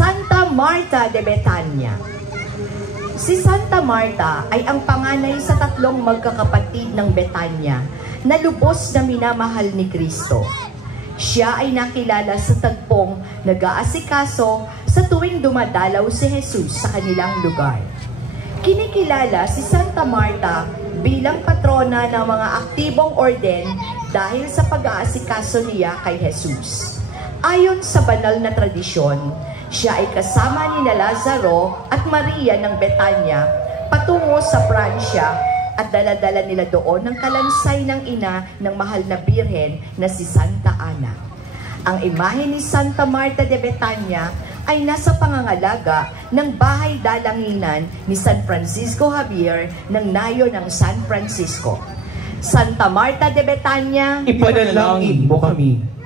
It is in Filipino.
Santa Marta de Betania. Si Santa Marta ay ang panganay sa tatlong magkakapatid ng Betania na lubos na minamahal ni Kristo. Siya ay nakilala sa tagpong nag-aasikaso sa tuwing dumadalaw si Jesus sa kanilang lugar. Kinikilala si Santa Marta bilang patrona ng mga aktibong orden dahil sa pag-aasikaso niya kay Jesus. Ayon sa banal na tradisyon, siya ay kasama ni Lazaro at Maria ng Betania patungo sa Pransya at dala-dala nila doon ng kalansay ng ina ng mahal na birhen na si Santa Ana. Ang imahe ni Santa Marta de Betania ay nasa pangangalaga ng bahay dalanginan ni San Francisco Javier ng Nayo ng San Francisco. Santa Marta de Betania, ipanalangin mo kami.